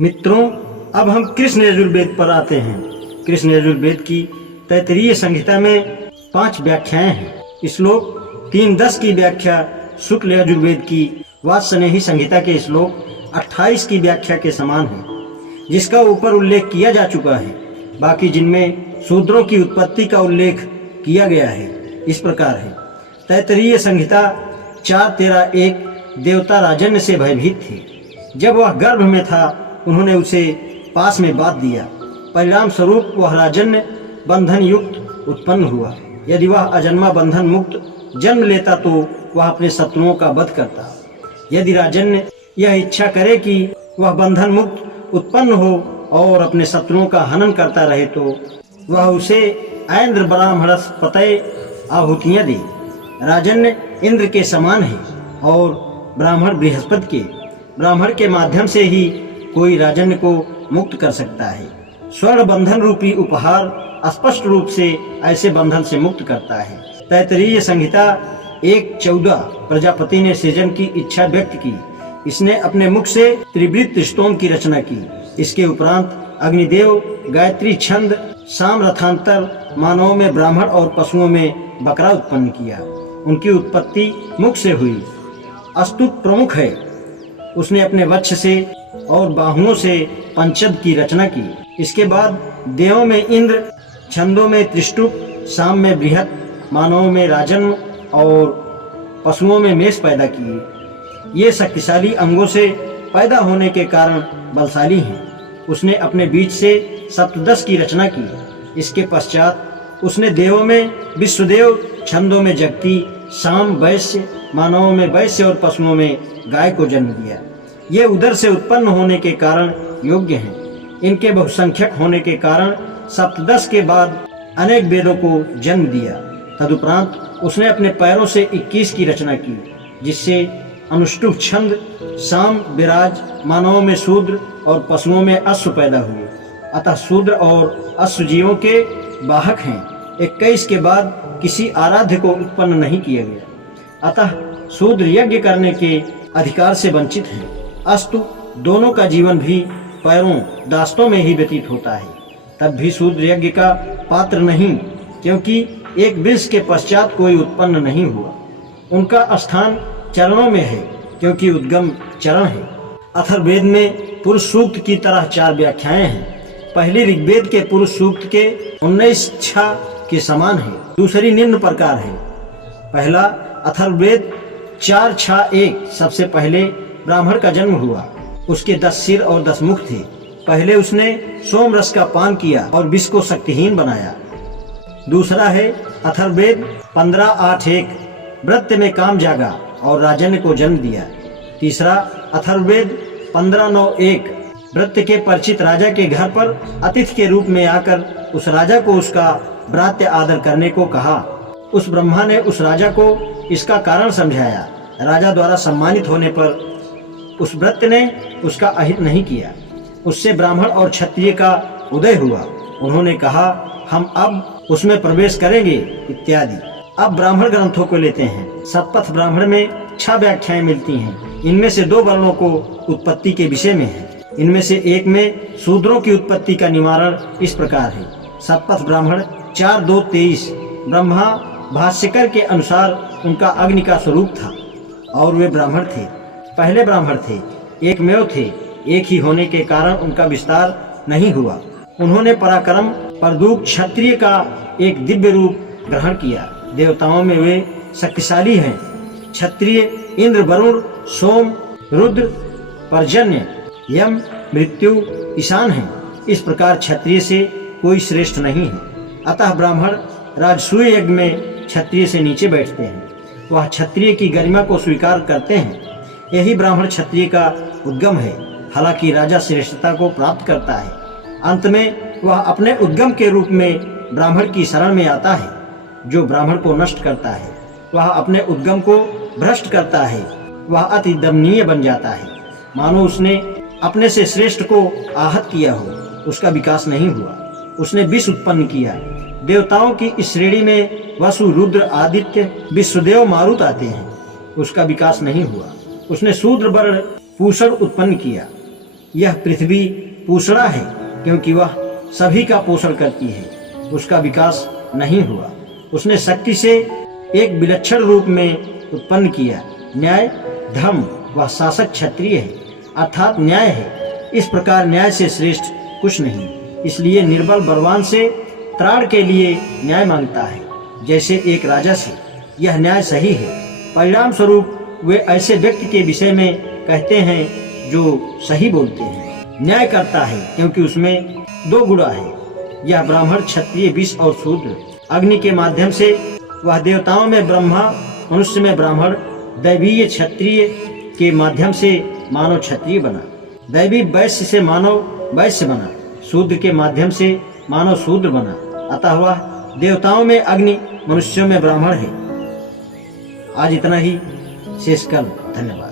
मित्रों, अब हम कृष्ण यजुर्वेद पर आते हैं। कृष्ण यजुर्वेद की तैत्तिरीय संहिता में 5 व्याख्याएं हैं। श्लोक 3:10 की व्याख्या शुक्ल यजुर्वेद की वात्स्यनेही संहिता के श्लोक 28 की व्याख्या के समान है, जिसका ऊपर उल्लेख किया जा चुका है। बाकी जिनमें शूद्रों की उत्पत्ति का उल्लेख किया गया है, इस प्रकार है। तैत्तिरीय संहिता 4:13-1 देवता राजन्य से भयभीत थे। जब वह गर्भ में था, उन्होंने उसे पास में बांध दिया। परिणाम स्वरूप वह राजन्य बंधन युक्त उत्पन्न हुआ। यदि वह अजन्मा बंधन मुक्त जन्म लेता तो वह अपने शत्रुओं का वध करता। यदि राजन्य यह इच्छा करे कि वह बंधन मुक्त उत्पन्न हो और अपने शत्रुओं का हनन करता रहे, तो वह उसे ऐन्द्र ब्राह्मणस पतये आहुतियाँ दे। राजन्य इंद्र के समान है और ब्राह्मण बृहस्पति के। ब्राह्मण के माध्यम से ही कोई राजन्य को मुक्त कर सकता है। स्वर्ण बंधन रूपी उपहार स्पष्ट रूप से ऐसे बंधन से मुक्त करता है। तैत्तिरीय संहिता 1:14 प्रजापति ने सृजन की इच्छा व्यक्त की। इसने अपने मुख से त्रिवृत्त स्तोम की रचना की। इसके उपरांत अग्निदेव गायत्री छंद साम रथांतर मानवों में ब्राह्मण और पशुओं में बकरा उत्पन्न किया। उनकी उत्पत्ति मुख से हुई। अस्तुत प्रमुख है। उसने अपने वक्ष से और बाहुओं से पंचद की रचना की। इसके बाद देवों में इंद्र, छंदों में त्रिष्टुप, साम में बृहत, मानवों में राजन्य और पशुओं में मेष पैदा किए। ये शक्तिशाली अंगों से पैदा होने के कारण बलशाली हैं। उसने अपने बीच से सप्तदश की रचना की। इसके पश्चात उसने देवों में विश्वदेव, छंदों में जगती, साम वैश्य, मानवों में वैश्य और पशुओं में गाय को जन्म दिया। ये उदर से उत्पन्न होने के कारण योग्य हैं। इनके बहुसंख्यक होने के कारण सप्तदश के बाद अनेक वेदों को जन्म दिया। तदुपरांत उसने अपने पैरों से 21 की रचना की, जिससे अनुष्टुप छंद, साम, विराज, मानवों में शूद्र और पशुओं में अश्व पैदा हुए। अतः शूद्र और अश्व जीवों के वाहक हैं। 21 के बाद किसी आराध्य को उत्पन्न नहीं किया गया। अतः शूद्र यज्ञ करने के अधिकार से वंचित हैं। अस्तु दोनों का जीवन भी पैरों, दास्तों में ही व्यतीत होता है। तब भी शूद्र यज्ञ का पात्र नहीं, क्योंकि एक वंश के पश्चात कोई उत्पन्न नहीं हुआ। उनका स्थान चरणों में है, क्योंकि उद्गम चरण है। अथर्ववेद में पुरुष सूक्त की तरह 4 व्याख्याएं हैं। पहली ऋग्वेद के पुरुष सूक्त के 19:6 के समान है। दूसरी निम्न प्रकार है। पहला अथर्ववेद 4:6-1 सबसे पहले ब्राह्मण का जन्म हुआ। उसके 10 सिर और 10 मुख थे। पहले उसने सोम रस का पान किया और विष को शक्तिहीन बनाया। दूसरा है अथर्ववेद 15:8-1 व्रत में काम जागा और राजन्य को जन्म दिया। तीसरा अथर्ववेद 15:9-1 व्रत के परिचित राजा के घर पर अतिथि के रूप में आकर उस राजा को उसका भ्रात्य आदर करने को कहा। उस ब्रह्मा ने उस राजा को इसका कारण समझाया। राजा द्वारा सम्मानित होने पर उस व्रत ने उसका अहित नहीं किया। उससे ब्राह्मण और क्षत्रिय का उदय हुआ। उन्होंने कहा, हम अब उसमें प्रवेश करेंगे इत्यादि। अब ब्राह्मण ग्रंथों को लेते हैं। सतपथ ब्राह्मण में 6 व्याख्याएं मिलती हैं। इनमें से 2 वर्णों को उत्पत्ति के विषय में है। इनमें से एक में शूद्रों की उत्पत्ति का निवारण इस प्रकार है। सतपथ ब्राह्मण 4:2-23 ब्रह्मा भाष्यकर के अनुसार उनका अग्नि का स्वरूप था और वे ब्राह्मण थे। पहले ब्राह्मण थे, एकमेव थे। एक ही होने के कारण उनका विस्तार नहीं हुआ। उन्होंने पराक्रम परदूक क्षत्रिय का एक दिव्य रूप ग्रहण किया। देवताओं में वे शक्तिशाली हैं। क्षत्रिय इंद्र, वरुण, सोम, रुद्र, पर्जन्य, यम, मृत्यु, ईशान हैं। इस प्रकार क्षत्रिय से कोई श्रेष्ठ नहीं है। अतः ब्राह्मण राजसूय यज्ञ में क्षत्रिय से नीचे बैठते हैं। वह क्षत्रिय की गरिमा को स्वीकार करते हैं। यही ब्राह्मण क्षत्रिय का उद्गम है। हालांकि राजा श्रेष्ठता को प्राप्त करता है, अंत में वह अपने उद्गम के रूप में ब्राह्मण की शरण में आता है। जो ब्राह्मण को नष्ट करता है, वह अपने उद्गम को भ्रष्ट करता है। वह अति दमनीय बन जाता है, मानो उसने अपने से श्रेष्ठ को आहत किया हो। उसका विकास नहीं हुआ। उसने विष उत्पन्न किया। देवताओं की इस श्रेणी में वसु, रुद्र, आदित्य, विश्वदेव, मारुत आते हैं। उसका विकास नहीं हुआ। उसने शूद्र वर्ण पूषण उत्पन्न किया। यह पृथ्वी पूषणा है क्योंकि वह सभी का पोषण करती है, उसका विकास नहीं हुआ। उसने शक्ति से एक विलक्षण रूप में उत्पन्न किया। न्याय धर्म वह शासक क्षत्रिय है, अर्थात न्याय है। इस प्रकार न्याय से श्रेष्ठ कुछ नहीं, इसलिए निर्बल बलवान से त्राण के लिए न्याय मांगता है, जैसे एक राजा से। यह न्याय सही है। परिणाम स्वरूप वे ऐसे व्यक्ति के विषय में कहते हैं जो सही बोलते हैं। न्याय करता है क्योंकि उसमें दो गुण है, यह ब्राह्मण क्षत्रिय विष और शूद्र। अग्नि के माध्यम से वह देवताओं में ब्रह्मा, मनुष्य में ब्राह्मण, दैवीय क्षत्रिय के माध्यम से मानव क्षत्रिय बना, दैवी वैश्य से मानव वैश्य बना, शूद्र के माध्यम से मानव शूद्र बना। अतः वह देवताओं में अग्नि, मनुष्यों में ब्राह्मण है। आज इतना ही, शेष कल। धन्यवाद।